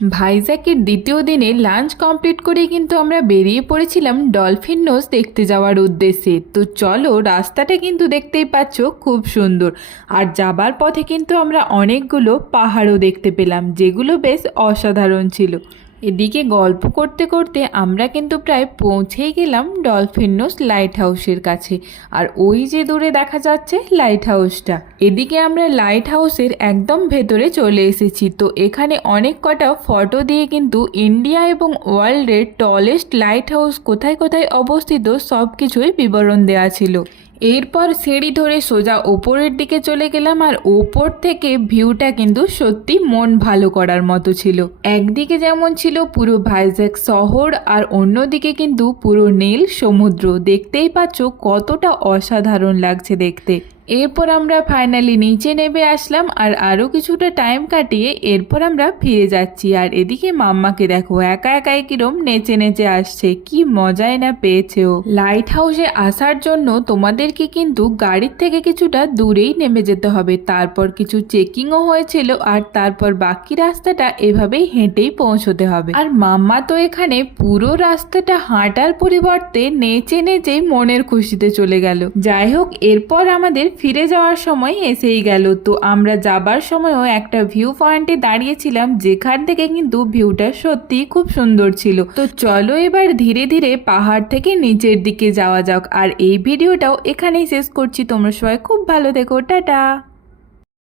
ভাইজ্যাকের দ্বিতীয় দিনে lunch complete করে কিন্তু আমরা বেরিয়ে পড়েছিলাম ডলফিন নোজ দেখতে যাওয়ার উদ্দেশ্যে। তো চলো, রাস্তাটা কিন্তু দেখতেই পাচ্ছ খুব সুন্দর। আর যাবার পথে কিন্তু আমরা অনেকগুলো পাহাড়ও দেখতে পেলাম, যেগুলো বেশ অসাধারণ ছিল। এদিকে গল্প করতে করতে আমরা কিন্তু প্রায় পৌঁছেই গেলাম ডলফিন নোজ লাইট হাউসের কাছে। আর ওই যে দূরে দেখা যাচ্ছে লাইট হাউসটা, এদিকে আমরা লাইট হাউসের একদম ভেতরে চলে এসেছি। তো এখানে অনেক কটা ফটো দিয়ে কিন্তু ইন্ডিয়া এবং ওয়ার্ল্ডের টলেস্ট লাইট হাউস কোথায় কোথায় অবস্থিত সব কিছুই বিবরণ দেওয়া ছিল। এরপর সিঁড়ি ধরে সোজা ওপরের দিকে চলে গেলাম, আর ওপর থেকে ভিউটা কিন্তু সত্যি মন ভালো করার মতো ছিল। একদিকে যেমন ছিল পুরো ভাইজ্যাক শহর, আর অন্যদিকে কিন্তু পুরো নীল সমুদ্র। দেখতেই পাচ্ছ কতটা অসাধারণ লাগছে দেখতে। এরপর আমরা ফাইনালি নিচে নেমে আসলাম, আর আরও কিছুটা টাইম কাটিয়ে এরপর আমরা ফিরে যাচ্ছি। আর এদিকে মাম্মাকে দেখো একা একাই কিরম নেচে নেচে আসছে, কি মজাই না পেয়েছে ও। লাইট হাউসে আসার জন্য তোমাদেরকে কিন্তু গাড়ির থেকে কিছুটা দূরেই নেমে যেতে হবে, তারপর কিছু চেকিংও হয়েছিল, আর তারপর বাকি রাস্তাটা এভাবেই হেঁটেই পৌঁছতে হবে। আর মাম্মা তো এখানে পুরো রাস্তাটা হাঁটার পরিবর্তে নেচে নেচেই মনের খুশিতে চলে গেল। যাই হোক, এরপর আমাদের ফিরে যাওয়ার সময় এসেই গেল। তো আমরা যাবার সময়ও একটা ভিউ পয়েন্টে দাঁড়িয়েছিলাম, যেখান থেকে কিন্তু ভিউটা সত্যি খুব সুন্দর ছিল। তো চলো এবার ধীরে ধীরে পাহাড় থেকে নিচের দিকে যাওয়া যাক। আর এই ভিডিওটাও এখানেই শেষ করছি। তোমরা সবাই খুব ভালো থেকো, টাটা।